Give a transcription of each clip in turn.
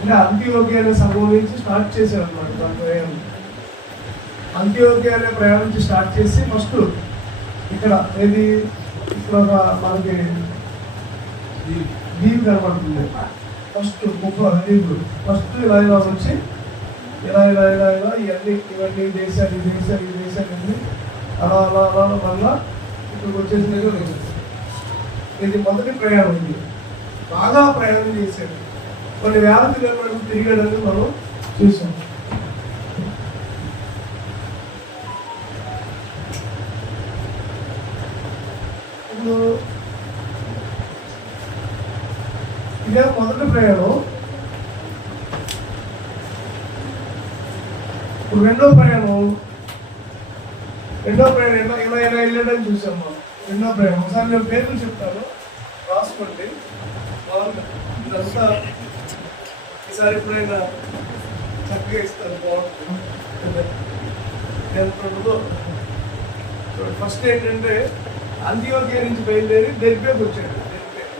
అంటే అంత్యోక్య అనే సంఘం నుంచి స్టార్ట్ చేశారు అనమాట దాని ప్రయాణం. అంత్యోక్య అనే ప్రయాణం నుంచి స్టార్ట్ చేసి ఫస్ట్ ఇక్కడ ఏది ఇక్కడ ఒక మనకి దీప్ కనబడుతుంది. ఫస్ట్ దీపుడు ఫస్ట్ ఇలా వచ్చి ఇలా ఇవన్నీ దేశాలు అలా అలా అలా మళ్ళా ఇక్కడికి వచ్చేసి ఇది మొదటి ప్రయాణం. ఇది బాగా ప్రయాణం చేశాడు, కొన్ని వేల కిలోమీటర్లు తిరిగాడని మనం చూసాం. ఇప్పుడు ఇదే మొదటి ప్రయాణం. ఇప్పుడు రెండో ప్రయాణం ఇలా వెళ్ళాడని చూసాం మనం. రెండో ప్రయాణం ఒకసారి నేను పేర్లు చెప్తాను, రాసుకోండి. ఇదంతా ఈసారి ఎప్పుడైనా చక్కగా ఇస్తారు, బాగుంటుంది. ఎంత ఉండదో ఫస్ట్ ఏంటంటే అంత్యోక్య నుంచి బయలుదేరి దెర్బేకి వచ్చాడు.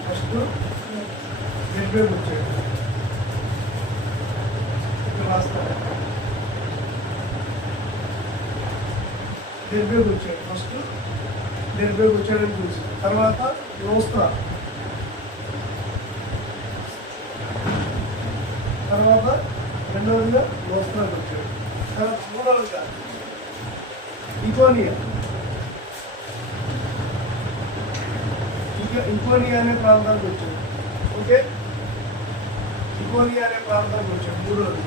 ఫస్ట్ దెర్బేకి వచ్చాడు. ఇక్కడ రాస్తాను, దెర్బేకి వచ్చాడు. ఫస్ట్ దెర్బేకి వచ్చాడని చూసి తర్వాత లోస్త్రా, తర్వాత రెండవదిగా లోస్త్రాకి వచ్చాడు. తర్వాత మూడవదిగా ఇకోనియా అనే ప్రాంతానికి వచ్చాడు. ఓకే, ఇకోనియా అనే ప్రాంతానికి వచ్చాడు మూడవది.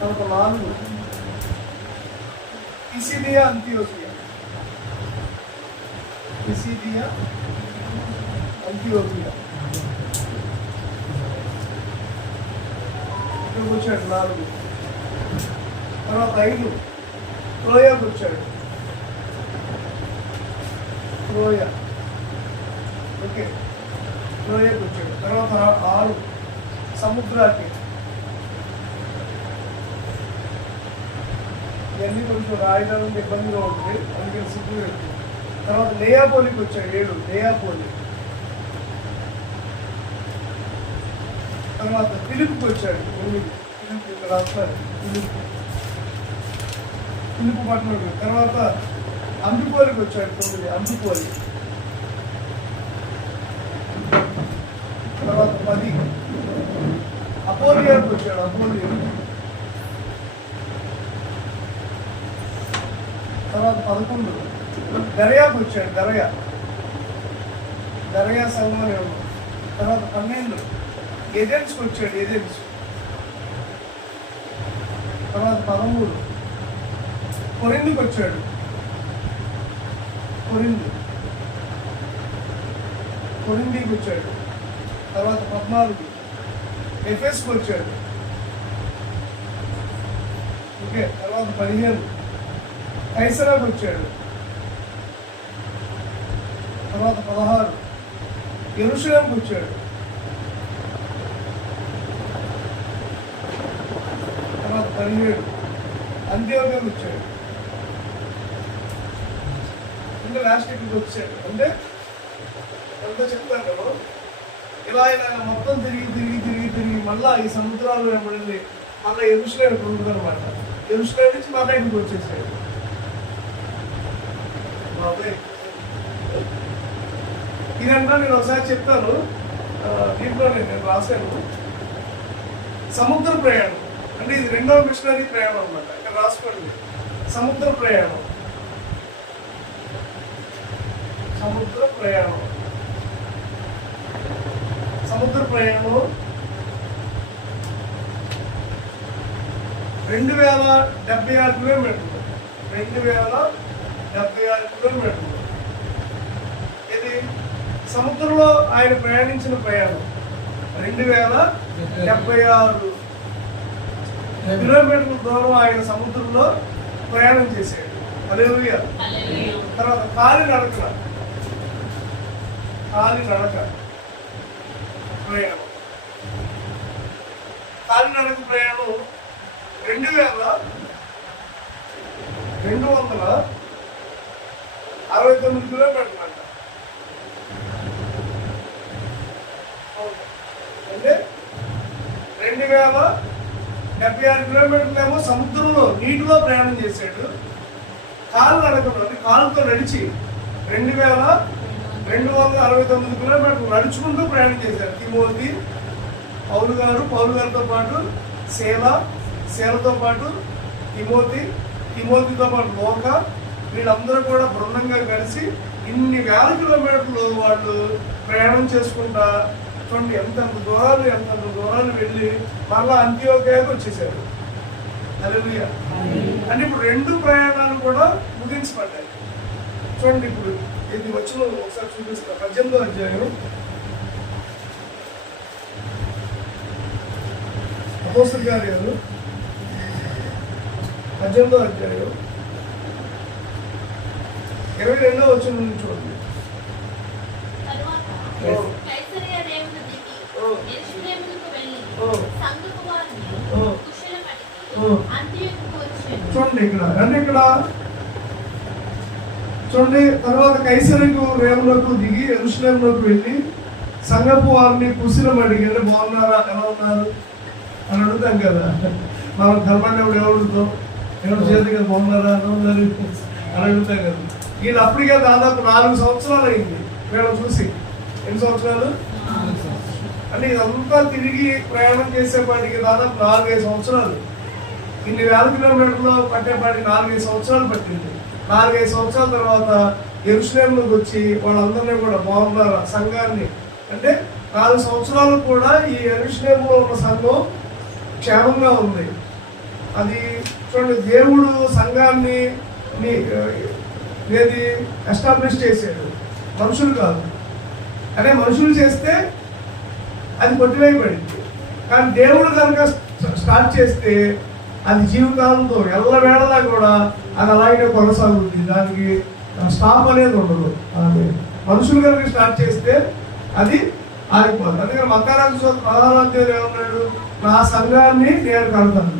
తర్వాత నాలుగు పిసిదియా అంత్యోకియా. ఇక్కడికి వచ్చాడు నాలుగు. తర్వాత ఐదు ట్రోయాకి వచ్చాడు. ఓకే, ట్రోయాకి వచ్చాడు. తర్వాత ఆరు సముద్రాకి. ఇవన్నీ కొంచెం రాయడానికి ఇబ్బందిగా ఉంటుంది, అందుకని సిగ్గు ఎక్కువ. తర్వాత నేయాపోలికి వచ్చాడు. ఏడు నేయాపోలి. తర్వాత పిలుపుకి వచ్చాడు. పిలుపు ఇక్కడ వస్తారు. పిలుపు పట్టణం. తర్వాత అంబిపోలికి వచ్చాడు. 9 అంబిపోలి. తర్వాత 10 అపోలియాకి వచ్చాడు. అపోలియా. తర్వాత 11 దర్యాకు వచ్చాడు. దర్యా సంఘం అని ఉన్నాడు. తర్వాత 12 ఏథెన్స్కి వచ్చాడు. ఏథెన్స్. తర్వాత 13 కొరింథీకి వచ్చాడు. కొరింథీకి వచ్చాడు. తర్వాత 14 ఎఫెస్కి వచ్చాడు. ఓకే, తర్వాత 15 కైసరాకి వచ్చాడు. తర్వాత 16 యెరూషలేంకి వచ్చాడు. తర్వాత 17 అంత్యోక్యకి వచ్చాడు. ఇంకా లాస్ట్ ఇక్కడికి వచ్చాడు. అంటే అంతా చెప్తాను కదా, ఇలా మొత్తం తిరిగి మళ్ళా ఈ సముద్రాలు వెంబడింది మళ్ళీ యెరూషలేం ఉంటుంది అనమాట. యెరూషలేం నుంచి మళ్ళీ ఇక్కడికి వచ్చేసాడు. ఇదంతా నేను ఒకసారి చెప్తాను, దీంట్లో నేను రాశాను. సముద్ర ప్రయాణం అంటే ఇది రెండవ మిషనరీ ప్రయాణం అనమాట. ఇక్కడ రాసుకోండి, సముద్ర ప్రయాణం. సముద్ర ప్రయాణం 2076 కిలోమీటర్లు. 2076 కిలోమీటర్లు. ఇది సముద్రంలో ఆయన ప్రయాణించిన ప్రయాణం 2076 కిలోమీటర్ల దూరం ఆయన సముద్రంలో ప్రయాణం చేశాడు. హల్లెలూయా. తర్వాత కాలినడక ప్రయాణం. కాలినడక ప్రయాణం 2269 కిలోమీటర్లు అంట. అంటే 2076 కిలోమీటర్లేమో సముద్రంలో నీటిలో ప్రయాణం చేశాడు. కాళ్ళు నడకడం అంటే కాళ్ళతో నడిచి 2269 కిలోమీటర్లు నడుచుకుంటూ ప్రయాణం చేశారు. తిమోతి, పౌలు గారితో పాటు శీలతో పాటు తిమోతితో పాటు లోక, వీళ్ళందరూ కూడా బృందంగా కలిసి ఇన్ని వేల కిలోమీటర్లు వాళ్ళు ప్రయాణం చేసుకుంటా చూడండి ఎంత దూరాలు వెళ్ళి మళ్ళా అంత్యోక్యకు వచ్చేసారు. హల్లెలూయా. అంటే ఇప్పుడు 2 ప్రయాణాలు కూడా ముగించబడ్డాయి. చూడండి ఇప్పుడు ఇది వచ్చిన ఒకసారి చూపిస్తా. 18వ అధ్యాయం అపోస్తలుల కార్యాలు 18వ అధ్యాయం 22వ వచనం నుంచి చూడండి. చూడండి ఇక్కడ చూడండి. తర్వాత కైసరకు రేములకు దిగి యెరూషలేములోకి వెళ్ళి సంఘపు వారిని కుశలం అడిగి, అంటే బాగున్నారా, ఎలా ఉన్నారు అని అడుగుతాం కదా. మనం కనపడినప్పుడు ఎవరు చేతి కదా బాగున్నారా ఎలా ఉన్నారు అని అడుగుతాం కదా. వీళ్ళు అప్పటికే దాదాపు 4 సంవత్సరాలు అయింది వీళ్ళని చూసి. ఎన్ని సంవత్సరాలు అంటే ఇదంతా తిరిగి ప్రయాణం చేసేపాటికి దాదాపు 4-5 సంవత్సరాలు. ఇన్ని వేల కిలోమీటర్లు పట్టేపాటికి 4-5 సంవత్సరాలు పట్టింది. 4-5 సంవత్సరాల తర్వాత యెరూషలేములోకి వచ్చి వాళ్ళందరినీ కూడా బాగున్నారా సంఘాన్ని, అంటే 4 సంవత్సరాలు కూడా ఈ యెరూషలేములో ఉన్న సంఘం క్షేమంగా ఉంది. అది చూడండి, దేవుడు సంఘాన్ని ఏది ఎస్టాబ్లిష్ చేశాడు, మనుషులు కాదు. అంటే మనుషులు చేస్తే అది కొట్టివేయబడింది, కానీ దేవుడు కనుక స్టార్ట్ చేస్తే అది జీవితాంతో ఎల్లవేళలా కూడా అది అలాగే కొనసాగుతుంది. దానికి స్టాప్ అనేది ఉండదు. అది మనుషులు కనుక స్టార్ట్ చేస్తే అది ఆగిపోతుంది. అందుకని మత్తయి 16వ అధ్యాయం ఏమన్నాడు, నా సంఘాన్ని నేను కడతాను.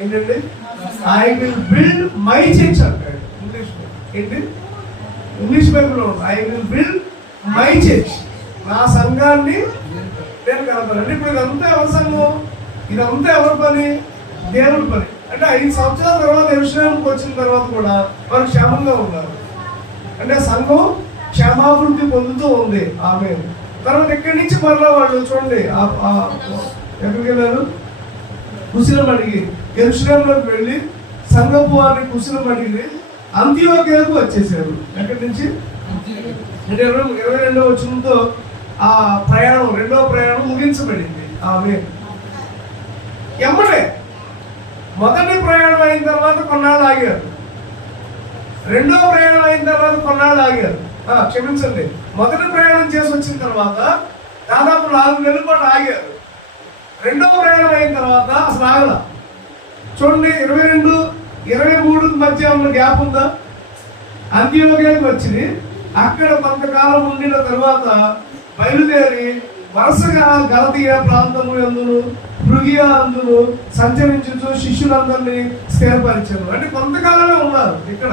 ఏంటండి, I will build my church అంటాడు ఇంగ్లీష్ బైబిల్లో ఉంది. I will build my church, నా సంఘాన్ని నేను కడతాను. అంటే ఇప్పుడు ఇదంతా ఎవరి సంఘం, ఇదంతా ఎవరి పని, దేవుడి పని. అంటే 5 సంవత్సరాల తర్వాత యెరూషలేముకు వచ్చిన తర్వాత కూడా వారు క్షేమంగా ఉన్నారు. అంటే సంఘం క్షేమాభివృద్ధి పొందుతూ ఉంది. ఆమె తర్వాత ఇక్కడి నుంచి మరలా వాళ్ళు చూడండి ఎక్కడికి వెళ్ళారు, కుశలం అడిగి యెరూషలేములోకి వెళ్ళి సంఘపు వారిని కుశలం అడిగి అంత్యోక్యకు వచ్చేసారు. ఎక్కడి నుంచి 22వ వచనంతో ఆ ప్రయాణం, 2వ ప్రయాణం ముగించబడింది. ఆమె ఎమ్మడే మొదటి ప్రయాణం అయిన తర్వాత కొన్నాళ్ళు ఆగారు, 2వ ప్రయాణం అయిన తర్వాత కొన్నాళ్ళు ఆగారు. క్షమించండి, మొదటి ప్రయాణం చేసి వచ్చిన తర్వాత దాదాపు 4 నెలల పాటు ఆగారు. 2వ ప్రయాణం అయిన తర్వాత అసలు ఆగల. చూడండి 22-23 మధ్య ఉన్న గ్యాప్ ఉందా, అంత్యోక్యకు వచ్చింది. అక్కడ కొంతకాలం ఉండిన తర్వాత బయలుదేరి వరుసగా గలతీయ ప్రాంతము యందును ఫ్రుగియా అందును సంచరించుచు శిష్యులందరినీ స్థిరపరిచారు. అంటే కొంతకాలమే ఉన్నారు ఇక్కడ,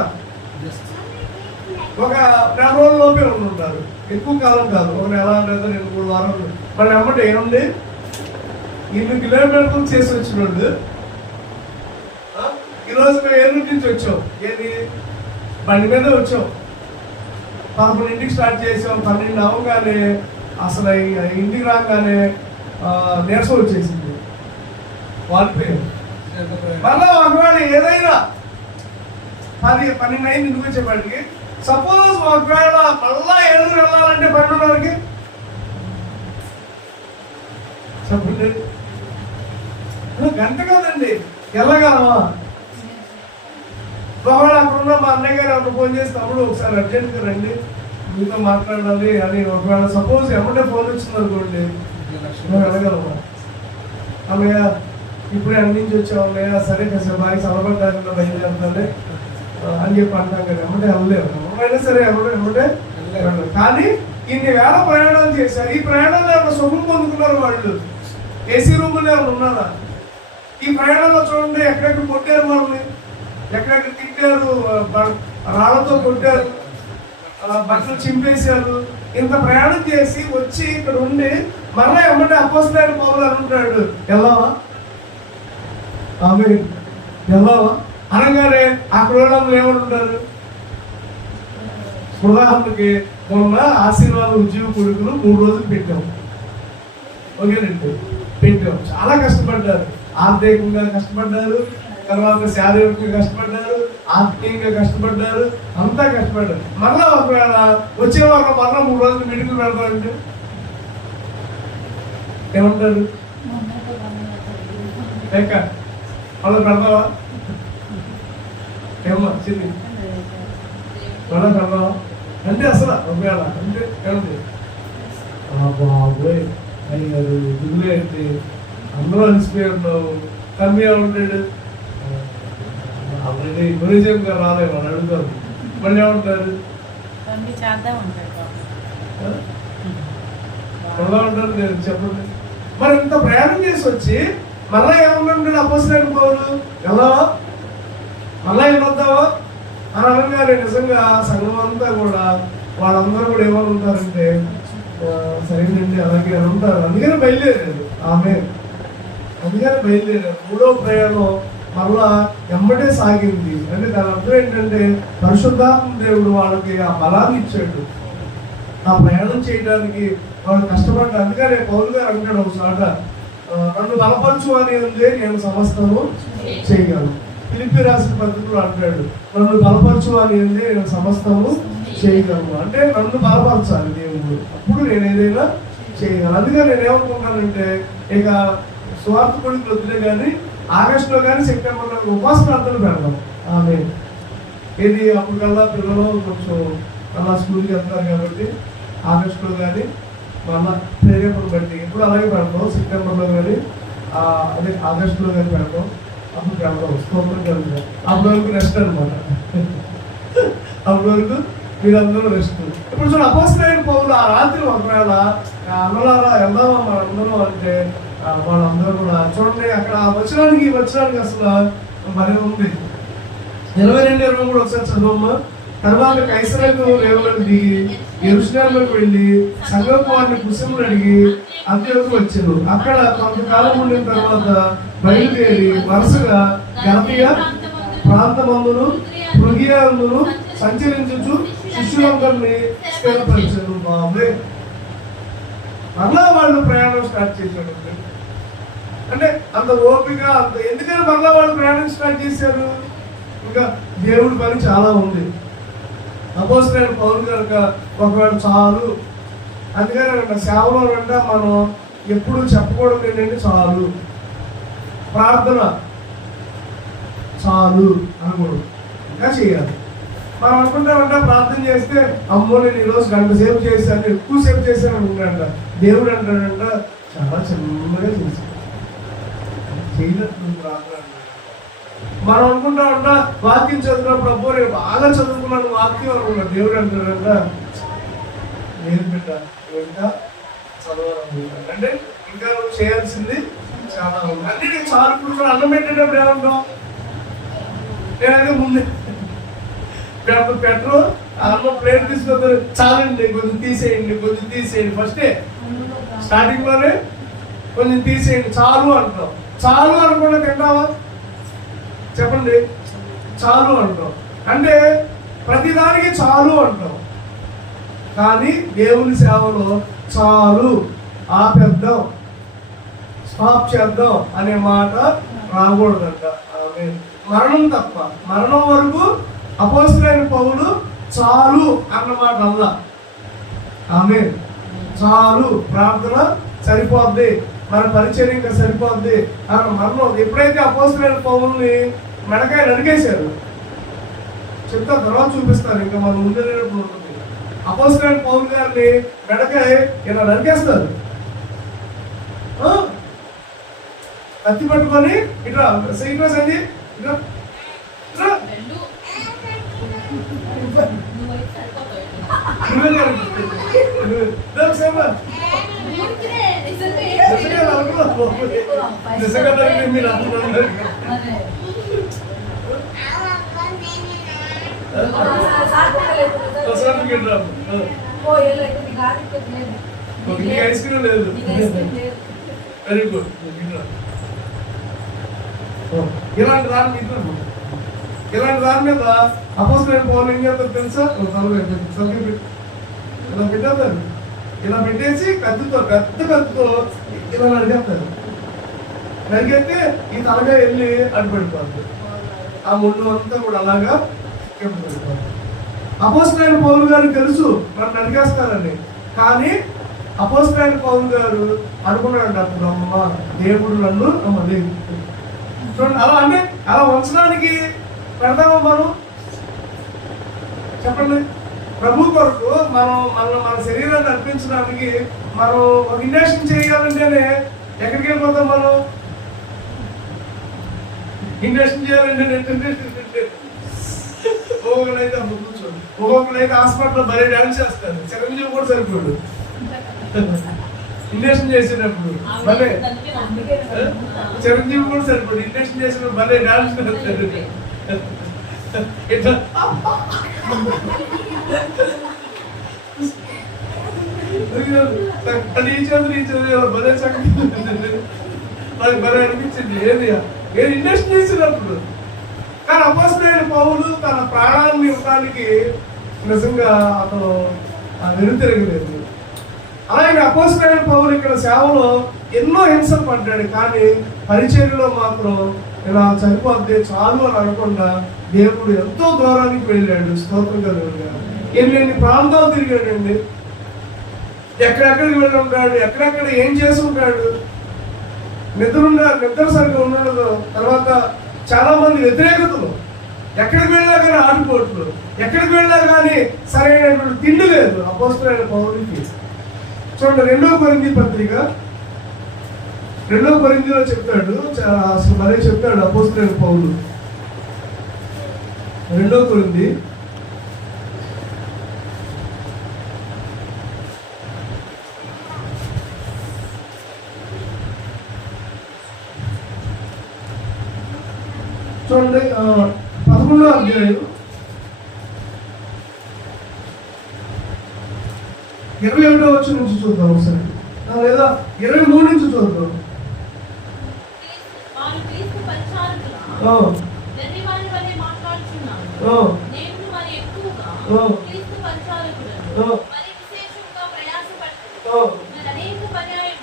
ఒక 4 రోజుల లోపే ఉంటారు, ఎక్కువ కాలం కాదు. ఒక నెల లేదా 2-3 వారాలు. మన ఎమ్మటే ఏముంది, 8 కిలోమీటర్లు చేసి వచ్చినోళ్ళు ఈరోజు మేము ఏ నుంచి వచ్చాం, ఏది బండి మీద వచ్చాం. 11ంటికి స్టార్ట్ చేసాం, 12 అవ్వగానే అసలు ఇంటికి రాగానే నీరసం వచ్చేసింది, వాలిపోయాం. మళ్ళా ఒకవేళ ఏదైనా 10-12 అయింది ఇంటికి వచ్చేపాటికి, సపోజ్ ఒకవేళ మళ్ళా 7 వెళ్ళాలంటే 12:30కి చెప్పండి, గంట కాదండి వెళ్ళగలమా? ఒకవేళ అక్కడున్న మా అన్నయ్య గారు ఎవరు ఫోన్ చేసి తమ్ముడు ఒకసారి అర్జెంట్గా రండి మీతో మాట్లాడాలి అని, ఒకవేళ సపోజ్ ఎమ్మటే ఫోన్ వచ్చింది అనుకోండి, మేము వెళ్ళగలమా? అన్నయ్య ఇప్పుడే అందించి వచ్చాం అన్నయ్య, సరే కాసేపు బాగా సలబడ్డానికి బయలుదేరుతానే అని చెప్పి అంటాం కదా, ఎమ్మటే వెళ్ళలేము. ఎవరైనా సరే ఎమ్మటే కానీ ఇన్ని వేల ప్రయాణాలు చేశారు. ఈ ప్రయాణాల్లో ఏమైనా సొమ్ము పొందుతున్నారు వాళ్ళు? ఏసీ రూములు ఏమైనా ఉన్నారా? ఈ ప్రయాణంలో చూడండి ఎక్కడెక్కడ కొట్టారు వాళ్ళని, ఎక్కడెక్కడ తిట్టారు, రాళ్లతో కొట్టారు, బట్టలు చింపేశారు, ఇంత ప్రయాణం చేసి వచ్చి ఇక్కడ ఉండి మరలా ఎమ్మటే అపోస్తలుడైన పౌలు అంటున్నాడు, వెళ్ళావా ఆమె వెళ్ళావా అనగానే అక్కడ వాళ్ళందరూ ఏమంటున్నారు? ఉదాహరణకి మొన్న ఆశీర్వాద ఉద్యోగ కొడుకులు 3 రోజులు పెట్టాము, ఓకేనండి, పెట్టాం. చాలా కష్టపడ్డారు, ఆర్థికంగా కష్టపడ్డారు, తర్వాత శారీరకంగా కష్టపడ్డారు, ఆత్మీయంగా కష్టపడ్డారు, అంతా కష్టపడ్డారు. మరలా ఒకవేళ వచ్చే వారం మరలా 3 రోజులు మెడికల్ పెడతారంటే ఏమంటారు? లేక మళ్ళీ పెడతావా? ఏమన్నా చిన్ని మళ్ళా పెడతావా అంటే అసలు ఒకవేళ అంటే ఏమండి బాబోయ్ అయ్యారు దిగులే అంటే అందరూ అలసిపోయి ఉన్నావు. కమ్మి ఉంటాడు ఆల్రెడీ గురిజంగా రాలేదు అని అడుగుతారు. మళ్ళీ ఏమంటారు? ఎలా ఉంటారు నేను చెప్పండి. మరి ఇంత ప్రయాణం చేసి వచ్చి మళ్ళా ఏమన్నాడు అపోస్తలుడైన పౌలు? ఎలా మళ్ళా ఏమవుతావా అని అనగానే నిజంగా సంఘం అంతా కూడా వాళ్ళందరూ కూడా ఏమనుకుంటారంటే సరేనండి అలాగే అని ఉంటారు. అందుకని బయలుదేరారు ఆమె, అందుకని బయలుదేరారు. 3వ ప్రయాణం మళ్ళా ఎమ్మటే సాగింది. అంటే దాని అర్థం ఏంటంటే పరిశుద్ధాత్మ దేవుడు వాళ్ళకి ఆ బలాన్ని ఇచ్చాడు ఆ ప్రయాణం చేయడానికి. వాళ్ళు కష్టపడ్డారు. అందుకనే పౌలు గారు అంటాడు ఒకసాట, నన్ను బలపరచు అని ఉంది నేను సమస్తము చేయగలను. ఫిలిప్పీ రాసిన పత్రికలో అంటాడు, నన్ను బలపరచు అని ఉంది నేను సమస్తము చేయగలను. అంటే నన్ను బలపరచాలి దేవుడు, అప్పుడు నేను ఏదైనా చేయగలను. అందుకని నేను ఏమనుకుంటానంటే ఇక స్వార్థ కొడుకులు వద్దులే కానీ ఆగస్టులో కానీ సెప్టెంబర్లో ఉపవాస ప్రార్థనలు పెడదాం. ఆమె ఇది అప్పటికల్లా పిల్లలు కొంచెం అలా స్కూల్కి వెళ్తారు కాబట్టి ఆగస్టులో కానీ మళ్ళా ప్రేరేపణ బట్టి ఇప్పుడు అలాగే పెడతాం. సెప్టెంబర్లో కానీ అదే ఆగస్టులో కానీ పెడతాం. అప్పుడు పెడతాం స్తోత్రం కలిగి. అప్పటి వరకు రెస్ట్ అనమాట. అప్పటి వరకు మీరందరూ రెస్ట్. ఇప్పుడు చూడండి అపోస్తలుడైన పౌలు ఆ రాత్రి ఒకవేళ అన్నలారా వెళ్దామా మనందరం అంటే వాళ్ళందరూ కూడా చూడండి అక్కడ వచ్చినానికి అసలు మరి ఉంది. 22-23 ఒకసారి చదువమ్మా. తర్వాత కైసరకు రేవులకు దిగి యెరూషలేముకు వెళ్ళి సంఘపు వారిని కుశలములు అడిగి అంత్యోకు వచ్చారు. అక్కడ కొంతకాలం ఉండిన తర్వాత బయలుదేరి వరుసగా గలతీయ ప్రాంతమందును ఫ్రుగియాను సంచరించుచు శిష్యులందరినీ స్థిరపరిచారు. బాబే మరలా వాళ్ళు ప్రయాణం స్టార్ట్ చేశారు. అంటే అంత ఓపిక అంత ఎందుకని మరలా వాళ్ళు ప్రయాణం స్టార్ట్ చేశారు? ఇంకా దేవుడి పని చాలా ఉంది. అపోస్తలుడైన పౌలు కనుక ఒకవేళ చాలు. అందుకని సేవలో మనం ఎప్పుడు చెప్పకూడదు ఏంటంటే చాలు, ప్రార్థన చాలు అనకూడదు, ఇంకా చేయాలి. మనం అనుకుంటామంట ప్రార్థన చేస్తే అమ్మో నేను ఈరోజు 1 గంట సేపు చేశాను ఎక్కువసేపు చేశాను అనుకుంటాడంట. దేవుడు అంటాడంట చాలా చిన్నగా చేశాను చేయనట్టు ప్రార్థన. మనం అనుకుంటామంట వాక్యం చదివినప్పుడు అబ్బో నేను బాగా చదువుకున్నాను వాక్యం అనుకున్నా. దేవుడు అంటాడంట నేను బిడ్డ ఇంకా చదవాలనుకుంటాను. అంటే ఇంకా నువ్వు చేయాల్సింది చాలా ఉంది. అంటే నేను చాలా ఇప్పుడు అన్నం పెట్టేటప్పుడు ఏమంటాం? నేనైతే ముందే పెట్టరు అన్నం ప్లేట్ తీసుకొస్తారు, చాలండి కొంచెం తీసేయండి ఫస్టే స్టార్టింగ్ లోనే కొంచెం తీసేయండి చాలు అంటాం. చాలు అనుకుంటే తింటావా చెప్పండి? చాలు అంటాం అంటే ప్రతిదానికి చాలు అంటాం. కానీ దేవుని సేవలో చాలు ఆపేద్దాం స్టాప్ చేద్దాం అనే మాట రాకూడదంట. ఆమె మరణం తప్ప మరణం వరకు అపోస్తలుడైన పౌలు చాలు అన్నమాట అల్లా. ఆమె చాలు ప్రార్థన సరిపోద్ది, మన పరిచర్య ఇంకా సరిపోద్ది అన్న మరణం. ఎప్పుడైతే అపోస్తలుడైన పౌలుని మెడకాయ నరికేశారు, చెప్తా తర్వాత చూపిస్తారు, ఇంకా మనం ఉండేటప్పుడు ఉంటుంది. అపోస్తలుడైన పౌలు గారిని మెడకాయ ఇలా నరికేస్తారు, కత్తి పట్టుకొని ఇట్లా సైట్లో సంజి ఇట్లా ఐస్ క్రీమ్ లేదు. Very good. ఇలాంటి దాని మీద అపోజిట్ పౌరులు ఏం చేస్తారు తెలుసా? ఇలా పెట్టేస్తారు. ఇలా పెట్టేసి కత్తితో పెద్ద కత్తితో ఇలా నడిగేస్తారు. నడిగైతే ఈ తలగా వెళ్ళి అడ్డుపడిపోతుంది. ఆ ముళ్ళు అంతా కూడా అలాగా పడిపోతుంది. అపోజిట్ పౌరులు గారు తెలుసు నన్ను నడిగేస్తారని, కానీ అపోజిట్ పౌరులు గారు అనుకున్నాడు అప్పుడు అమ్మ దేవుడు నన్ను చూడండి. అలా అంటే అలా వంచడానికి పెడతామా మనం? చెప్పండి. ప్రభు కొరకు మనం మన శరీరాన్ని అర్పించడానికి మనం ఒక ఇంజక్షన్ చేయాలంటేనే ఎక్కడికి వెళ్ళిపోతాం మనం? ఇంజక్షన్ చేయాలంటే ఒక్కొక్కరైతే హాస్పిటల్లో భలే డాన్స్ చేస్తారు. చిరంజీవి కూడా సరిపోయాడు ఇంజక్షన్ చేసేటప్పుడు. భలే చిరంజీవి కూడా సరిపోయాడు ఇంజక్షన్ చేసినప్పుడు భలే డాన్స్ చేస్తారు. ఇట్లా భలే నాకు భలే అనిపించింది. ఏది ఇండస్ట్రీ చేసినప్పుడు. కానీ అపోజిట్ పౌలు తన ప్రాణాలను ఇవ్వడానికి నిజంగా అతను వెనుతిరగలేదు. అలాగే అపోజిట్ పౌలు ఇక్కడ సేవలో ఎన్నో హింసలు పడ్డాడు, కానీ పరిచర్యలో మాత్రం ఇలా చనిపోతే చాలు అని అనకుండా దేవుడు ఎంతో దూరానికి వెళ్ళాడు. స్తోత్రం కలుగుగా. ఎన్ని ప్రాంతాలు తిరిగాడండి, ఎక్కడెక్కడికి వెళ్ళి ఉంటాడు, ఎక్కడెక్కడ ఏం చేసి ఉంటాడు. నిద్ర సరిగ్గా ఉండదు. తర్వాత చాలా మంది వ్యతిరేకతలు, ఎక్కడికి వెళ్ళినా కానీ ఆటుపోట్లు, ఎక్కడికి వెళ్ళినా కానీ సరైనటువంటి తిండి లేదు అపోజిట్ పౌరునికి. చూడండి 2వ కొరింథీ పత్రిక 2వ కొరింథీలో చెప్తాడు, అసలు మరీ చెప్తాడు అపోజిట్ పౌలు. 2వ కొరింథీ 11వ అధ్యాయం 21వ వచనం నుంచి చూద్దాం ఒకసారి, లేదా 23 నుంచి చూద్దాం.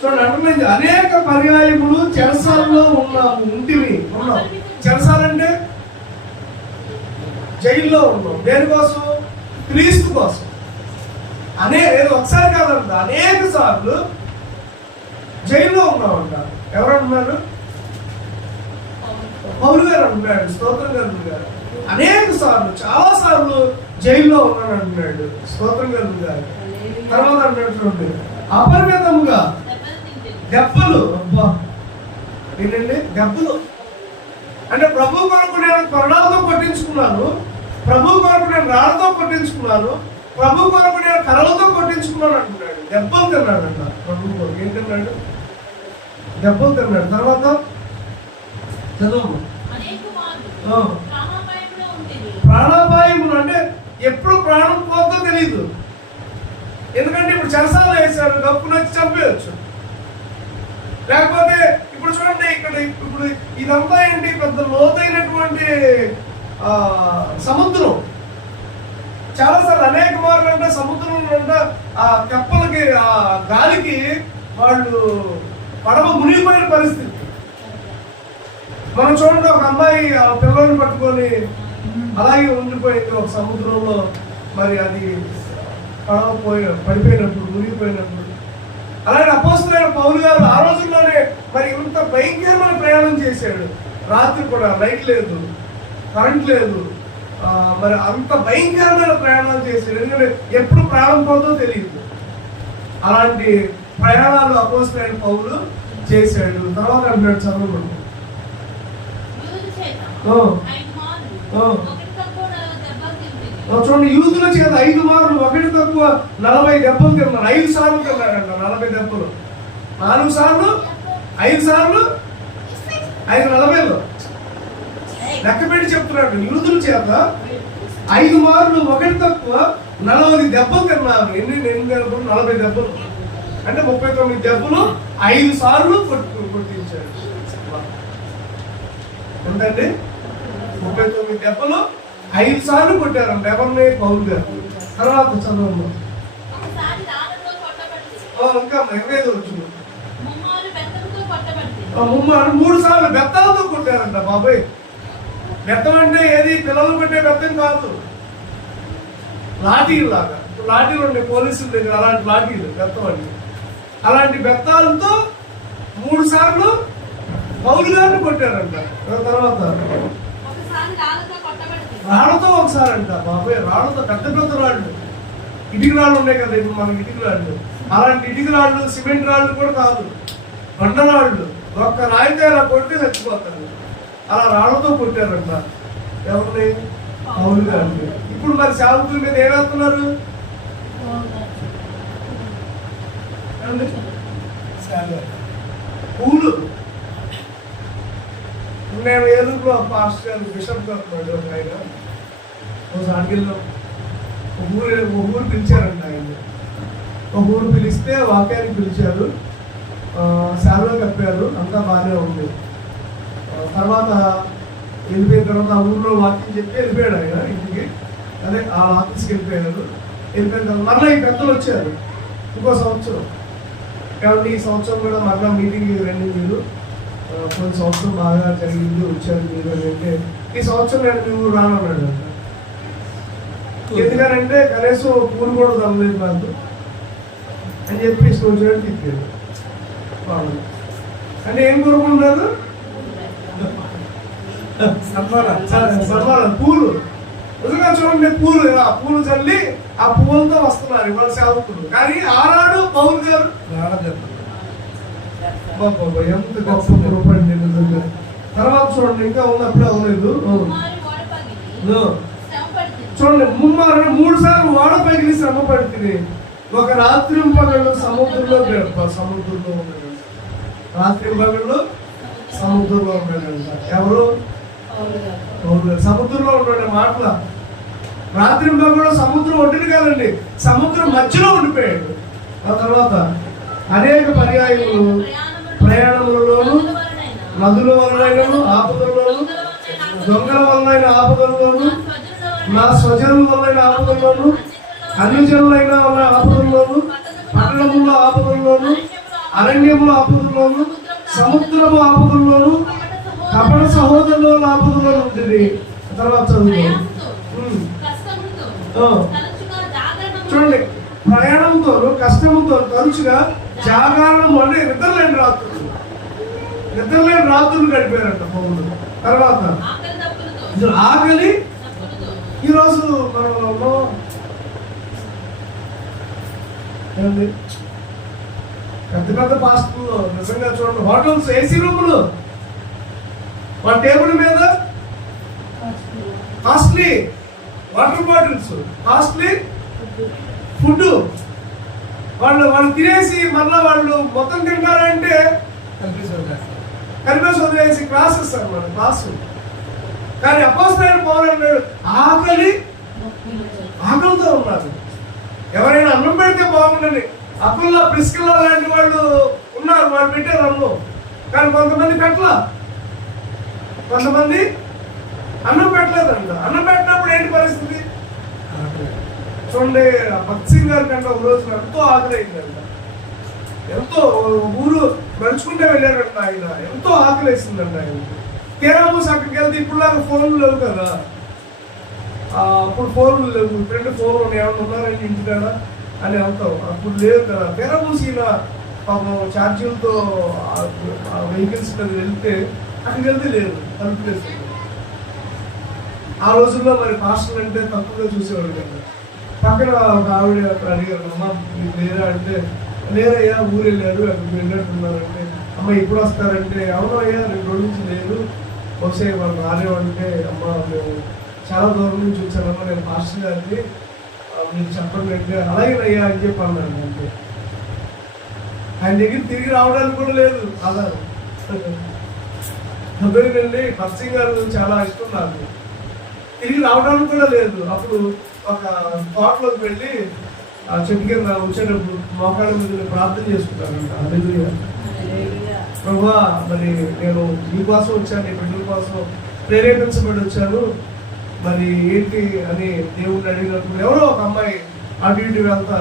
చూడండి, అర్థమైంది. అనేక పర్యాయములు చెరసాలలో ఉంటివి. చెరసాలంటే జైల్లో ఉన్నాం. దేనికోసం? క్రీస్తు కోసం. ఏదో ఒకసారి కాదంట, అనేక సార్లు జైల్లో ఉన్నామంట. ఎవరంటున్నారు? పౌలు గారు అంటున్నాడు. స్తోత్రం గారు అనేక సార్లు, చాలా సార్లు జైల్లో ఉన్నాను అంటున్నాడు. స్తోత్రం గారు. తర్వాత అంటున్నటువంటి అపరిమితముగా దెబ్బలు. అబ్బా ఏంటండి దెబ్బలు అంటే? ప్రభు కొరకు నేను కొరడాలతో కొట్టించుకున్నాను, ప్రభు కొరకు నేను రాళ్ళతో కొట్టించుకున్నాను, ప్రభు కొరకు నేను కర్రలతో కొట్టించుకున్నాను అంటున్నాడు. దెబ్బలు తిన్నాడు అంట ప్రభు కొరకు. ఏం తిన్నాడు? దెబ్బలు తిన్నాడు. తర్వాత చదువు. ప్రాణాపాయములు అంటే ఎప్పుడు ప్రాణం పోతుందో తెలియదు. ఎందుకంటే ఇప్పుడు చెరసాలలో వేశారు, గప్పును వచ్చి చంపేయచ్చు. లేకపోతే ఇప్పుడు చూడండి, ఇప్పుడు ఇదంతా ఏంటి? పెద్ద లోతైనటువంటి సముద్రం. చాలాసార్లు అనేక మార్లు అంటే సముద్రం అంటే ఆ తెప్పలకి, ఆ గాలికి వాళ్ళు పడవ మునిగిపోయిన పరిస్థితి. మనం చూడండి, ఒక అమ్మాయి ఆ పిల్లల్ని పట్టుకొని అలాగే ఉండిపోయింది ఒక సముద్రంలో. మరి అది పడవ పడిపోయినప్పుడు, మునిగిపోయినప్పుడు. అలాగే అపోజిట్ పౌలు గారు ఆ రోజుల్లోనే మరి ఇంత భయంకరమైన ప్రయాణం చేశాడు. రాత్రి కూడా లైట్ లేదు, కరెంట్ లేదు, మరి అంత భయంకరమైన ప్రయాణాలు చేశాడు. ఎందుకంటే ఎప్పుడు ప్రాణం పోతుందో తెలియదు. అలాంటి ప్రయాణాలు అపోజిట్ పౌలు చేశాడు. తర్వాత అంటున్నాడు, చదవకూడదు. చూడండి, యూదుల చేత 5 మార్లు, 1 తక్కువ 40 దెబ్బలు తిన్నాడు. 5 సార్లు తిన్నాడంట. 40 దెబ్బలు, 4 సార్లు, 5 సార్లు, 5 40లో లెక్క పెట్టి చెప్తున్నాడు. యూదుల చేత 5 మార్లు, 1 తక్కువ 40 దెబ్బలు తిన్నారు. ఎన్ని 40 దెబ్బలు అంటే 39 దెబ్బలు 5 సార్లు కొట్టించాడు. ఎంతండి? 39 దెబ్బలు 5 సార్లు కొట్టారంట. ఎవరిని? పౌలు గారు. తర్వాత చదవండి. ఇంకా 25 వచ్చింది. 3 సార్లు బెత్తాలతో కొట్టారంట. బాబాయ్, బెత్తం అంటే ఏది పిల్లలు కొట్టే బెత్తం కాదు, లాఠీలు లాగా. లాఠీలు ఉండే పోలీసుల దగ్గర అలాంటి లాఠీలు బెత్తం అంటే. అలాంటి బెత్తాలతో 3 సార్లు పౌలు గారిని కొట్టారంట. తర్వాత రాళ్ళతో ఒకసారి అంట. బాబాయ్, రాళ్ళతో పెద్ద పెద్ద రాళ్ళు, ఇటుక రాళ్ళు ఉన్నాయి కదా ఇప్పుడు మనకి, ఇటుక రాళ్ళు. అలాంటి ఇటుక రాళ్ళు, సిమెంట్ రాళ్ళు కూడా కాదు, బండరాళ్ళు. ఒక్క రాయితే అలా కొడితే చచ్చిపోతారు. అలా రాళ్ళతో కొట్టారంట. ఎవరిని? పౌలు గారిని. ఇప్పుడు మరి సేవకుల మీద ఏమేస్తున్నారు? పూలు. నేను ఏలూరులో పాస్టర్ గారు, బిషప్ గారు ఆయన అడిగిలో ఒక ఊరు పిలిచారంట. ఆయన ఒక ఊరు పిలిస్తే వాక్యానికి పిలిచారు, సేవలో కప్పారు, అంతా బాగానే ఉంది. తర్వాత వెళ్ళిపోయిన తర్వాత ఆ ఊళ్ళో వాకింగ్ చెప్పి వెళ్ళిపోయాడు ఆయన ఇంటికి. అదే ఆ ఆఫీస్కి వెళ్ళిపోయారు. వెళ్ళిపోయిన తర్వాత మరలా ఈ పెద్దలు వచ్చారు ఇంకో సంవత్సరం. కాబట్టి ఈ సంవత్సరం కూడా మరలా మీటింగ్ రండి మీరు, కొన్ని సంవత్సరం బాగా జరిగింది, వచ్చారు మీరు అని అంటే, ఈ సంవత్సరం నేను మీ ఊరు రానన్నాడు అంట. ఎందుకనంటే కనీసం పూలు కూడా తగ్గలేదు నాకు అని చెప్పి వచ్చినట్టు తిప్పారు. అంటే ఏం కోరుకుంటున్నారు? సన్మానం, పూలు. నిజంగా చూడండి, పూలు పూలు చల్లి ఆ పువ్వులతో వస్తున్నారు ఇవాళ సేవకులు. కానీ ఆనాడు పౌలు గారు ఎంత గొప్ప రూపండి నిజంగా. తర్వాత చూడండి, ఇంకా ఉన్నప్పుడు అవ్వలేదు. చూడండి, 3 సార్లు వాడ పగిలి శ్రమ పడుతుంది. ఒక రాత్రి పగళ్ళు సముద్రంలో ఉన్నాడు. రాత్రి పగళ్ళు సముద్రంలో ఉన్నాడంట. ఎవరు? సముద్రంలో ఉండే మాటల. రాత్రి పగళ్ళు సముద్రం ఒడ్డుని కాదండి, సముద్రం మధ్యలో ఉండిపోయాడు. ఆ తర్వాత అనేక పర్యాయములు ప్రయాణములలోను, నదుల వలనైనను ఆపదల్లోను, దొంగల వలనైన ఆపదల్లోను, నా స్వజనుల వలనైన ఆపదల్లోను, అన్ని జనులైన ఆపదల్లోను, పట్టణముల ఆపదల్లోను, అరణ్యముల ఆపదల్లోను, సముద్రము ఆపదల్లోను, కపట సహోదరుల ఆపదల్లోను ఉంటుంది. తర్వాత చదువు చూడండి, ప్రయాణంతో కష్టంతో తరచుగా జాగరణం అంటే నిద్రలేని రాత్రులు గడిపారంట పౌలు. తర్వాత ఆకలి. ఈరోజు మనలో పెద్ద పెద్ద పాస్టర్లు నిజంగా చూడండి, హోటల్స్, ఏసీ రూములు, వాళ్ళ టేబుల్ మీద costly water bottles, costly food. వాళ్ళు తినేసి మళ్ళీ వాళ్ళు మొత్తం తింటారంటే కలిపేసి వదిలేసి క్లాసెస్ అన్నమాట, క్లాసు. కానీ అపోస్తలుడైన పౌలు అన్నాడు, ఆకలితో ఉన్నారు. ఎవరైనా అన్నం పెడితే బాగుండండి. అప్పుల్లో ప్రిస్కిల్లా లాంటి వాళ్ళు ఉన్నారు, వాళ్ళు పెట్టారు అన్నం. కానీ కొంతమంది పెట్టలా, కొంతమంది అన్నం పెట్టలేదంట. అన్నం పెట్టినప్పుడు ఏంటి పరిస్థితి చూడండి. భక్త్ సింగ్ గారి కంటే ఒక రోజు ఎంతో ఆకలి అయిందంట. ఎంతో ఊరు నడుచుకుంటే వెళ్ళారంట ఆయన. ఎంతో ఆకలి వేసిందంట ఆయన. తీరామూసి అక్కడికి వెళ్తే ఇప్పుడులాగా ఫోన్లు లేవు కదా, అప్పుడు ఫోన్లు లేవు. ఫ్రెండ్ ఫోన్లు ఏమన్నా ఉన్నారండి ఇంటికాడ అని వెళ్తాం, అప్పుడు లేవు కదా. తీరామూసి పాపం ఛార్జీలతో వెహికల్స్ మీద వెళ్తే అక్కడికి వెళ్తే లేదు, తలుపులేసి. ఆ రోజుల్లో మరి పాస్టర్లు అంటే తక్కువగా చూసేవాడు కదా. పక్కన ఒక ఆవిడ అడిగారు, అమ్మ మీకు లేరా అంటే, లేరయ్యా ఊరు వెళ్ళారు, అక్కడికి వెళ్ళినట్టున్నారంటే. అమ్మ ఎప్పుడు వస్తారంటే, అవును అయ్యా 2 రోజుల నుంచి లేదు, బహుశా వాళ్ళు రాలేవంటే, అమ్మ మేము చాలా దూరం నుంచి వచ్చానమ్మా, నేను పాస్టర్ గారికి మీకు చెప్పండి అంటే, అలాగేనయ్యా అని చెప్పి అన్నాను. అంటే ఆయన దగ్గర తిరిగి రావడానికి కూడా లేదు ఆధారం. అదేనండి, భక్త్ సింగ్ గారు చాలా ఇష్టం నాకు, తిరిగి రావడానికి కూడా లేదు. అప్పుడు ఒక తోటలోకి వెళ్ళి ఆ చెట్టు కింద వచ్చేటప్పుడు మోకాళ్ళ మీద ప్రార్థన చేసుకుంటారంట. హల్లెలూయా. ప్రభువా, మరి నేను మీకోసం వచ్చాను, నీ బిడ్డల కోసం ప్రేరేపించబడి వచ్చాను, మరి ఏంటి అని దేవుడిని అడిగినప్పుడు ఎవరో ఒక అమ్మాయి అటు ఇటు వెళ్తా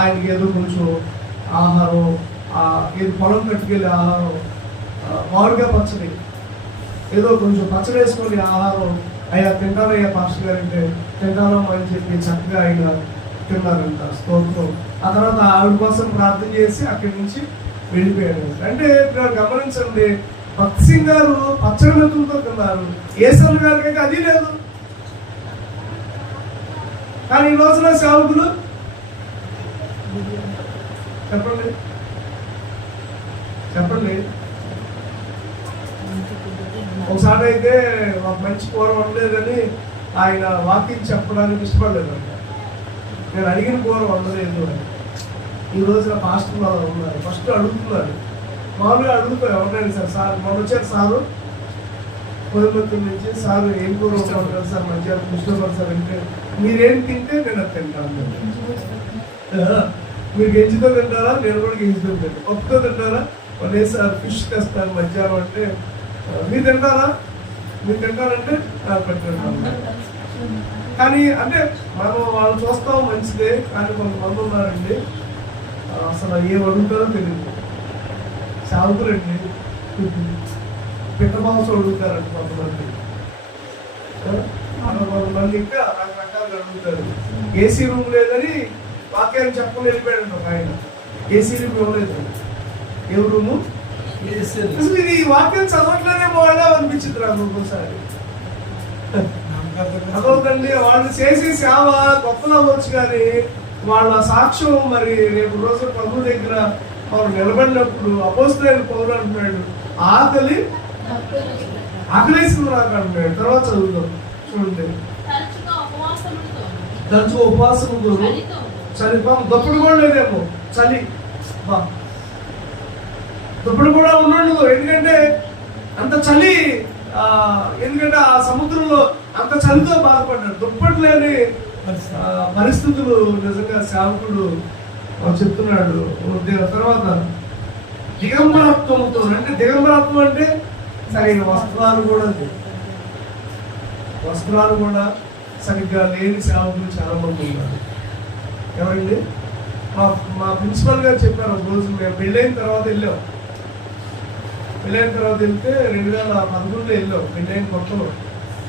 ఆయనకి ఏదో కొంచెం ఆహారం, ఏదో పొలం కట్టుకెళ్ళి ఆహారం, మామిడిగా పచ్చడి, ఏదో కొంచెం పచ్చడి వేసుకొని ఆహారం, అయ్యా తింటారయ్యా పాస్టర్ గారు అంటే తింటారమ్మా అని చెప్పి చక్కగా ఆయన తిన్నారంట. స్తోత్రం. ఆ తర్వాత ఆవిడ కోసం ప్రార్థన చేసి అక్కడి నుంచి వెళ్ళిపోయాడు. అంటే గమనించండి, భక్త్ సింగ్ గారు పచ్చడి మెతుకులతో తిన్నారు, ఏసన్న గారికి అయితే అది లేదు. కానీ ఈ రోజున సేవకులు చెప్పండి చెప్పండి. ఒకసారి అయితే ఒక మంచి కూర వండలేదని ఆయన వాకింగ్ చెప్పడానికి ఇష్టపడలేదంట. నేను అడిగిన కూర వండలేదు అని. ఈ రోజున పాస్టర్ వాళ్ళు ఉన్నారు, ఫస్ట్ అడుగుతున్నారు, మామూలుగా అడుగుతారు ఎవరైనా సార్. సార్ మొన్న వచ్చారు సారు కోయంబత్తూరు నుంచి, సార్ ఏం కూర వండుతారు సార్, మధ్యాహ్నం ఇష్టపడతారు సార్ అంటే, మీరేం తింటే నేను అది తింటాను. మీరు గెంజితో తింటారా, నేను కూడా గెంజితో తింటాను. పప్పుతో తింటారా, వాళ్ళే సార్ ఫిష్ తెస్తాను మధ్యాహ్నం అంటే, మీరు తింటారా, మీరు తింటారంటే పెట్టండి. కానీ అంటే మనం వాళ్ళు చూస్తాం మంచిదే, కానీ కొంతమంది ఉన్నారండి అసలు ఏం అడుగుతారో తెలియదు. సాగుతురండి పిట్ట మాంసం అడుగుతారంట కొంతమంది, కొంతమంది ఇంకా రకరకాలుగా అడుగుతారు. ఏసీ రూమ్ లేదని వాక్యాన్ని చెప్పని వెళ్ళిపోయాడు ఒక ఆయన. ఏసీ రూమ్ ఇవ్వలేదు. ఏ రూము? అసలు ఇది వాక్యం చదవట్లేదేమో వాళ్ళ అనిపించింది నాకు ఒక్కోసారి. అదవుతండి, వాళ్ళు చేసే సేవ గొప్పలు అవ్వచ్చు, కానీ వాళ్ళ సాక్ష్యం మరి రేపు రోజు ప్రభు దగ్గర వాళ్ళు నిలబడినప్పుడు అపోస్తలుడైన పౌలు అంటున్నాడు, ఆకలేసింది నాకు అంటున్నాడు. తర్వాత చదువుతాం చూడండి. తరచుగా ఉపవాసముతో చలి, దప్పుడు కూడా లేదేమో, చలి దప్పుడు కూడా ఉన్నాడు. ఎందుకంటే అంత చలి, ఎందుకంటే ఆ సముద్రంలో అంత చలితో బాధపడ్డాడు. దుప్పటి లేని పరిస్థితులు. నిజంగా సేవకుడు చెప్తున్నాడు. తర్వాత దిగంబరత్వంతో, అంటే దిగంబరత్వం అంటే సరైన వస్త్రాలు కూడా సరిగ్గా లేని సేవకులు చాలా మంది ఉన్నారు. ఎవరండి? మా ప్రిన్సిపల్ గారు చెప్పారు. ఒక రోజు మేము పెళ్ళైన తర్వాత వెళ్తే 2011 వెళ్ళాం. పెళ్ళైన కొత్తలో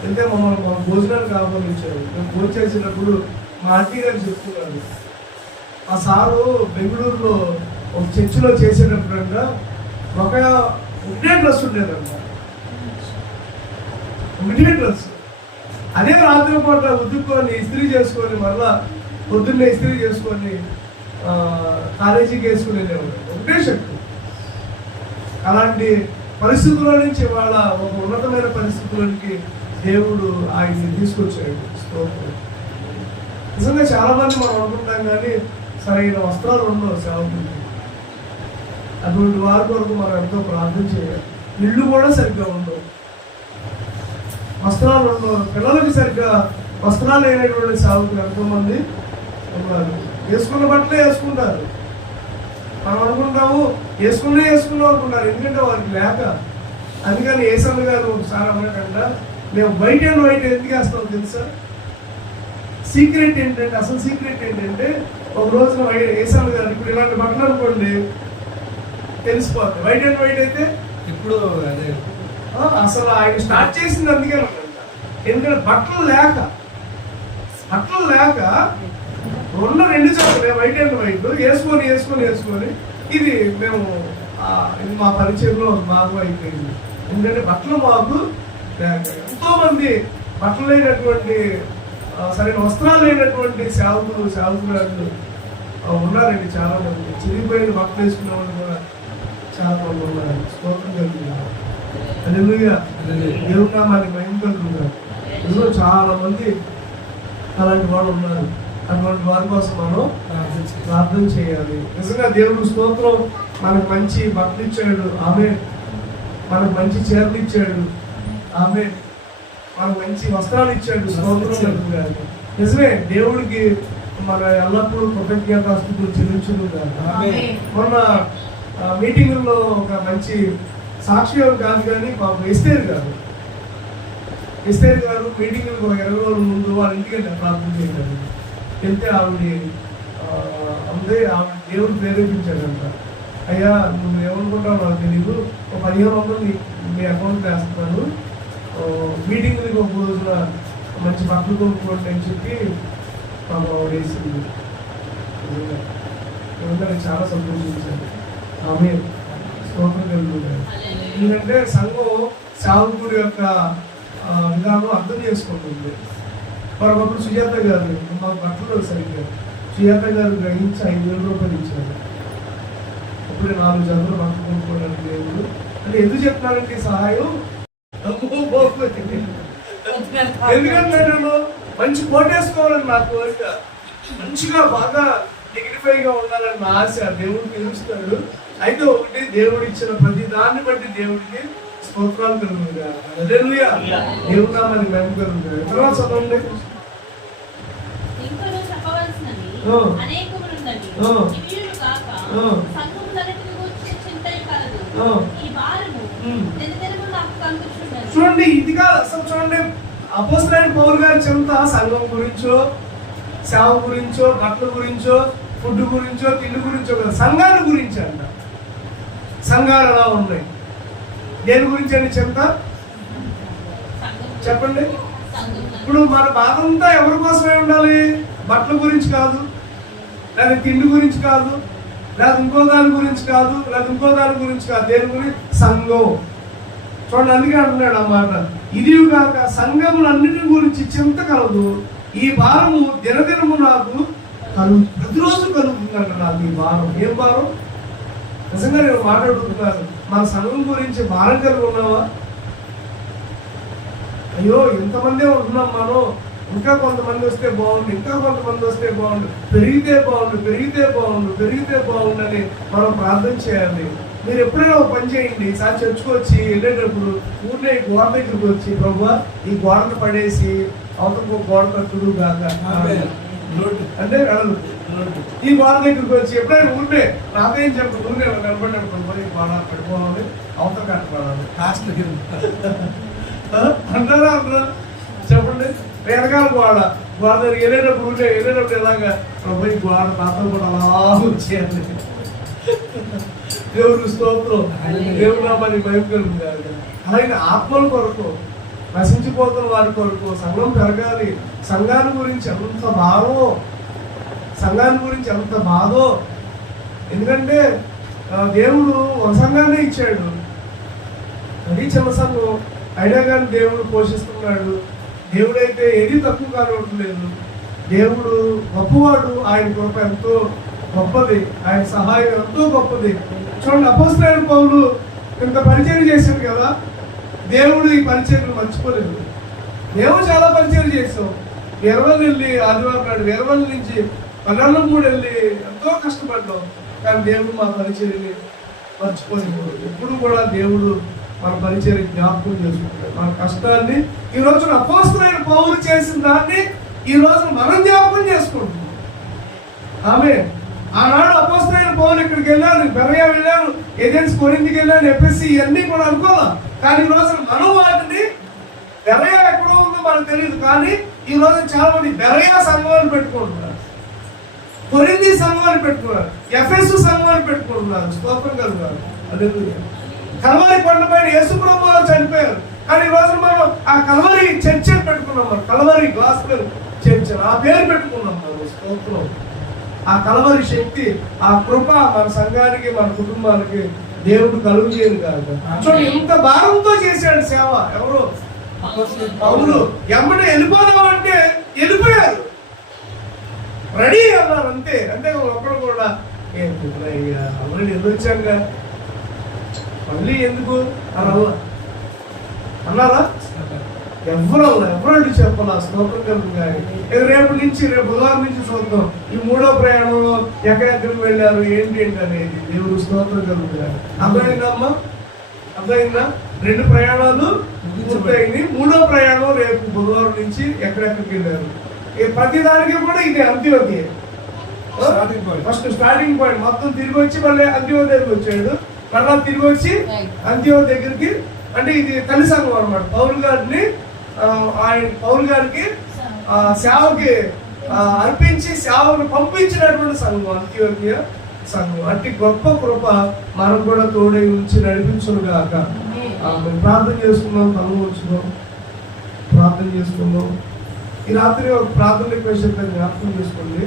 వెళ్తే మమ్మల్ని భోజనానికి ఆహ్వానించారు. మేము భోజనం చేసినప్పుడు మా ఆంటీ గారు చెప్తున్నారు, ఆ సారు బెంగళూరులో ఒక చర్చిలో చేసేటప్పుడంట ఒకటే డ్రెస్ ఉండేదంట, ఒకటే డ్రెస్. అదే రాత్రి పూట ఉద్దుకొని ఇస్త్రీ చేసుకొని మళ్ళా పొద్దున్నే ఇస్త్రీ చేసుకొని కాలేజీకి వేసుకుని వెళ్ళేవాడు. ఒకటే శక్తి. అలాంటి పరిస్థితుల్లో నుంచి వాళ్ళ ఒక ఉన్నతమైన పరిస్థితుల్లోనికి దేవుడు ఆయన్ని తీసుకొచ్చాడు. నిజంగా చాలా మంది మనం అనుకుంటాం, కానీ సరైన వస్త్రాలు ఉండవు సేవకులకి. అటువంటి వారి కొరకు మనం ఎంతో ప్రార్థన చేయాలి. ఇళ్ళు కూడా సరిగ్గా ఉండవు, వస్త్రాలు ఉండవు. పిల్లలకి సరిగ్గా వస్త్రాలు లేనటువంటి సేవకులు ఎంతో మంది ఉన్నారు. వేసుకున్న బట్టలే వేసుకుంటారు. మనం అనుకుంటాము వేసుకున్నాం అనుకుంటారు, ఎందుకంటే వారికి లేక. అందుకని ఏసన్న గారు ఒకసారి అన్నకంటే, మేము వైట్ అండ్ వైట్ ఎందుకు వేస్తాం తెలుసా? సీక్రెట్ ఏంటంటే, అసలు సీక్రెట్ ఏంటంటే, ఒక రోజున ఏసన్న గారు ఇప్పుడు ఇలాంటి బట్టలు అనుకోండి తెలిసిపోతుంది. వైట్ అండ్ వైట్ అయితే ఇప్పుడు అదే అసలు ఆయన స్టార్ట్ చేసింది అందుకే అనమాట. ఎందుకంటే బట్టలు లేక ఉన్న 2 చోట్ల వైట్ అండ్ వైట్ వేసుకొని ఇది మేము ఇది మా పరిచయంలో మాకు అయిపోయింది. ఎందుకంటే బట్టలు మాకు ఎంతో మంది బట్టలు లేనటువంటి, సరైన వస్త్రాలు లేనటువంటి సేవకులు ఉన్నారండి. చాలా మంది చిరిగిపోయిన బట్టలు వేసుకున్న వాళ్ళు కూడా చాలా మంది ఉన్నారు. స్తోత్రం కలుగుతున్నారు. హల్లెలూయా. దేవుని నామానికి మహిమ కలుగుతున్నారు. ఇందులో చాలా మంది అలాంటి వాళ్ళు ఉన్నారు. అటువంటి వారి కోసం మనం ప్రార్థన చేయాలి. నిజంగా దేవుడు స్తోత్రం. మనకు మంచి బట్టలు ఇచ్చాడు, ఆమె మనకు మంచి చీరలు ఇచ్చాడు, ఆమె మనకు మంచి వస్త్రాలు ఇచ్చాడు. స్తోత్రం. నిజమే, దేవుడికి మన ఎల్లప్పుడూ కృతజ్ఞతాస్తుతులు చెల్లించును కాదు. మొన్న మీటింగుల్లో ఒక మంచి సాక్ష్యం కాదు కానీ పాపం ఎస్తేరు గారు మీటింగులకు ఒక 20 రోజుల ముందు వాళ్ళ ఇంటికి వెళ్ళి ప్రార్థన చేయలేదు. వెళ్తే ఆవిడ దేవుడు ప్రేరేపించాడంట. అయ్యా నువ్వు ఏమనుకుంటావు నాకు తెలీదు, ఒక 1500 మీ అకౌంట్ వేస్తున్నాను, మీటింగ్కి ఒక రోజున మంచి బట్టలు కొనుక్కోండి అని చెప్పి వేసింది. చాలా సంతోషించాను. ఆమె స్తోత్రం కలుగుతారు. ఎందుకంటే సంఘం సేవకుడి యొక్క విధానం అర్థం చేసుకుంటుంది. మరొకప్పుడు సుజాత గారు మా బట్టలు సరిగ్గా సుజాత గారు గ్రహించి 5,000 రూపాయలు ఇచ్చారు. అప్పుడే 4 జతలు బట్టలు కొనుక్కోవడానికి దేవుడు అంటే ఎందుకు చెప్తున్నారంటే సహాయం. ఎందుకంటే నేను మంచి కోట్ వేసుకోవాలని నా కోరిక, మంచిగా బాగా డిగ్నిఫైగా ఉండాలని నా ఆశ. దేవుడు పిలుస్తాడు. అయితే ఒకటి, దేవుడు ఇచ్చిన ప్రతి దాన్ని బట్టి దేవుడికి స్తోత్రాలు కలుగుతాయి. హల్లెలూయా, దేవుడు నామని మేము కలుగుతాయి. తర్వాత చదవండి. చూడండి, ఇది కాదు అసలు. చూడండి, అపోస్తలుడైన పౌలు గారి చింత సంఘం గురించో, సేవ గురించో, బట్టల గురించో, ఫుడ్ గురించో, తిండి గురించో కదా, సంఘాల గురించి అంట. సంఘాలు ఎలా ఉన్నాయి, దేని గురించి అండి చింత చెప్పండి. ఇప్పుడు మన బాధ అంతా ఎవరి కోసమే ఉండాలి? బట్టల గురించి కాదు, లేదా తిండి గురించి కాదు, లేదా ఇంకో దాని గురించి కాదు, లేదా ఇంకో దాని గురించి కాదు. దేని గురించి? సంఘం. చూడండి, అందుకే అంటున్నాడు అన్నమాట, ఇది కాక సంఘములన్నిటి గురించి చింత కలదు, ఈ భారము దినదినము నాకు ప్రతిరోజు కలుగుతుందంట. నాకు ఈ భారం. ఏం భారం? నిజంగా నేను మాట్లాడుతున్నాను, మన సంఘం గురించి భారం కలిగి ఉన్నావా? అయ్యో ఎంతమందే ఉంటున్నాం మనం, ఇంకా కొంతమంది వస్తే బాగుండు, ఇంకా కొంతమంది వస్తే బాగుండు, పెరిగితే బాగుండు అని మనం ప్రార్థన చేయాలి. మీరు ఎప్పుడైనా ఒక పని చేయండి, ఈసారి చర్చకొచ్చి వెళ్ళేటప్పుడు ఊరినే గోడ దగ్గరికి వచ్చి, ప్రభువా ఈ గోడను పడేసి అవతల గోడ కట్టుడు కాక అంటే వెళ్ళదు. ఈ గోడ దగ్గరికి వచ్చి ఎప్పుడైనా ఊరినే నాకేం చెప్పు, ఊరినే నిలబడినప్పుడు ఈ గోడ పడిపోవాలి, అవతల కట్టుకోవాలి అంటారా అంటారా చెప్పండి. వెనకాల గోడ దగ్గరికి వెళ్ళేటప్పుడు ఎలాగా ప్రభు ఈ గోడ నాతో కూడా అలా వచ్చేయాలి. దేవుడు స్తోత్రం, దేవుడు నామని భయపడదు కాదు. అలాగే ఆత్మల కొరకు, నశించిపోతున్న వారి కొరకు సంఘం పెరగాలి. సంఘాన్ని గురించి ఎంత బాధో. ఎందుకంటే దేవుడు ఒక సంఘాన్ని ఇచ్చాడు, అది చిన్న సంఘం అయినా కానీ దేవుడు పోషిస్తున్నాడు. దేవుడైతే ఏది తక్కువ కానివ్వట్లేదు. దేవుడు గొప్పవాడు, ఆయన కృప ఎంతో గొప్పది, ఆయన సహాయం ఎంతో గొప్పది. చూడండి, అపోస్తలుడైన పౌలు ఇంత పరిచయం చేశాడు కదా, దేవుడు ఈ పరిచయం మర్చిపోలేదు. మేము చాలా పరిచయం చేసాం. వీరవల్లి వెళ్ళి ఆదివారం నాడు వీరవల్లి నుంచి పల్లెల్లో కూడా వెళ్ళి ఎంతో కష్టపడ్డాం. కానీ దేవుడు మా పరిచర్ని మర్చిపోలేదు. ఎప్పుడు కూడా దేవుడు మన పరిచర్ని జ్ఞాపకం చేసుకుంటాడు. మన కష్టాన్ని ఈ రోజున అపోస్తలుడైన పౌలు చేసిన దాన్ని ఈ రోజున మనం జ్ఞాపకం చేసుకుంటున్నాం. ఆమె ఆనాడు అపోస్తలుడైన పౌలు ఇక్కడికి వెళ్ళాను, బెరయా వెళ్ళాను, ఏజెన్సీ కొరింథీకి వెళ్ళాను, ఎఫెసీ ఇవన్నీ కూడా అనుకోవాలి. కానీ ఈ రోజున మనం వాటిని బెరయా ఎక్కడో ఉందో మనకు తెలియదు. కానీ ఈ రోజు చాలా మంది బెరయా సంఘాలు పెట్టుకుంటున్నారు, కొరింథీ సంఘాలు పెట్టుకున్నారు, ఎఫెసు సంఘాలు పెట్టుకుంటున్నారు. స్తోత్రం కలుగుతారు. కల్వరి కొండ పైన యేసు ప్రభువు వారు చనిపోయారు. కానీ ఈ రోజున మనం ఆ కల్వరి చర్చ్ పెట్టుకున్నాం, మనం కల్వరి గాస్పెల్ చర్చ్ ఆ పేరు పెట్టుకున్నాం. మనం స్తోత్రం. ఆ కల్వరి శక్తి, ఆ కృప మన సంఘానికి, మన కుటుంబానికి దేవుడు కలుగు చేయదు కాదు. చూడండి, ఎంత భారంతో చేశాడు సేవ. ఎవరు? పౌలు. ఎమ్మడే వెళ్ళిపోదామంటే వెళ్ళిపోయారు, రెడీ అన్నారు అంతే. అంటే ఒకరు కూడా ఆల్రెడీ ఎదురొచ్చాక మళ్ళీ ఎందుకు అన్నారా? ఎవరు చెప్పాలా? స్తోత్రం కలుగుతాయి. రేపు బుధవారం నుంచి చూద్దాం ఈ 3వ ప్రయాణంలో ఎక్కడెక్కడికి వెళ్ళారు ఏంటి అనేది. దేవుడు స్తోత్రం కలుగుతాయి. అర్థమైందమ్మా? అర్థమైందా? 2 ప్రయాణాలు పూర్తయింది. 3వ ప్రయాణం రేపు బుధవారం నుంచి ఎక్కడెక్కడికి వెళ్ళారు. ప్రతి దానికి కూడా ఇది అంత్యోదయ ఫస్ట్ స్టార్టింగ్ పాయింట్. మొత్తం తిరిగి వచ్చి మళ్ళీ అంత్యోదయకి వచ్చాడు, మళ్ళా తిరిగి వచ్చి అంత్యోదయ దగ్గరికి. అంటే ఇది తల్లి సంఘం అనమాట. పౌలు గారికి సేవకి అర్పించి సేవను పంపించినటువంటి సంఘం అంత్యోదయ సంఘం. అట్టి గొప్ప కృప మనం కూడా తోడై ఉంచి నడిపించును గాక. ప్రార్థన చేసుకుందాం, తను వచ్చుదాం, ప్రార్థన చేసుకుందాం. ఈ రాత్రి ఒక ప్రార్థన రిక్వెస్ట్ చెప్పాను, జ్ఞాపకం చేసుకోండి.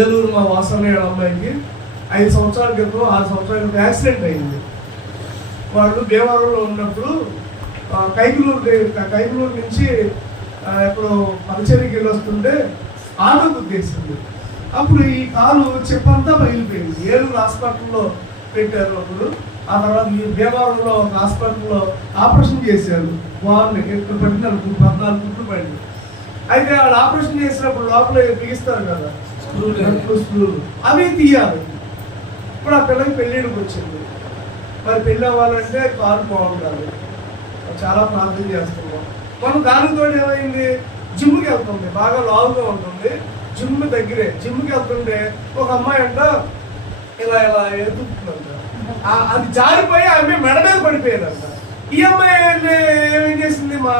ఏలూరు మా వాసన అమ్మాయికి 5 సంవత్సరాల క్రితం 6 సంవత్సరాల క్రితం యాక్సిడెంట్ అయింది. వాళ్ళు దేవాలయంలో ఉన్నప్పుడు కైకులూరు నుంచి ఎక్కడో పరిచర్యకి వెళ్ళి వస్తుంటే ఆటో గుద్దేసింది. అప్పుడు ఈ కాలు చెప్పంతా పగిలిపోయింది. ఏలూరు హాస్పిటల్లో పెట్టారు. అప్పుడు ఆ తర్వాత ఈ దేవాలయంలో ఒక హాస్పిటల్లో ఆపరేషన్ చేశారు. బాగుంది, ఎక్కడ పట్టిన 14 కుట్లు పడింది. అయితే వాళ్ళు ఆపరేషన్ చేసినప్పుడు లోపల బిగిస్తారు కదా స్క్రూలు, అవి తీయాలి. ఇప్పుడు ఆ పిల్లకి పెళ్ళిడికి వచ్చింది. మరి పెళ్ళి అవ్వాలంటే కారు బాగుండాలి. చాలా ప్రార్థన చేస్తున్నాం. మనం దానితో ఏమైంది, జిమ్కి వెళ్తుంది, బాగా లావుగా ఉంటుంది. జిమ్కి వెళ్తుంటే ఒక అమ్మాయి అంట ఇలా ఎదుగుతుందంట. అది జారిపోయి ఆమె మెడ మీద పడిపోయేదంట. ఈ అమ్మాయి ఏం చేసింది, మా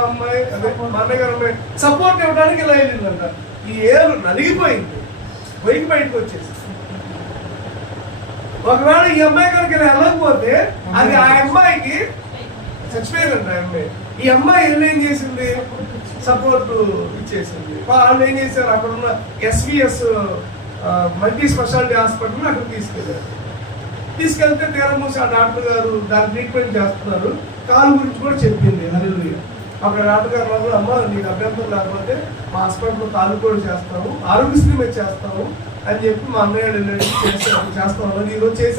అన్నగారు అమ్మాయి సపోర్ట్ ఇవ్వడానికి ఇలా వెళ్ళిందంట. ఈ ఏరు నలిగిపోయింది, బయటికి వచ్చేసి. ఒకవేళ ఈ అమ్మాయి కనుక ఇలా వెళ్ళకపోతే అది ఆ అమ్మాయికి చచ్చిపోయిందంట. ఆ అమ్మాయి, ఈ అమ్మాయి ఏం చేసింది, సపోర్ట్ ఇచ్చేసింది. వాళ్ళు ఏం చేశారు, అక్కడ ఉన్న ఎస్విఎస్ మల్టీ స్పెషాలిటీ హాస్పిటల్ అక్కడ తీసుకెళ్తే తీరమూసి ఆ డాక్టర్ గారు దాని ట్రీట్మెంట్ చేస్తున్నారు. కాలు గురించి కూడా చెప్పింది. హల్లెలూయా. అక్కడ డాక్టర్ గారు వాళ్ళు, అమ్మ నీకు అభ్యంతరం లేకపోతే మా హాస్పిటల్లో కాలు కూడా చేస్తాము, ఆరోగ్యశ్రీ మీద చేస్తాము అని చెప్పి మా అన్నయ్య చేస్తాము. ఈరోజు చేసి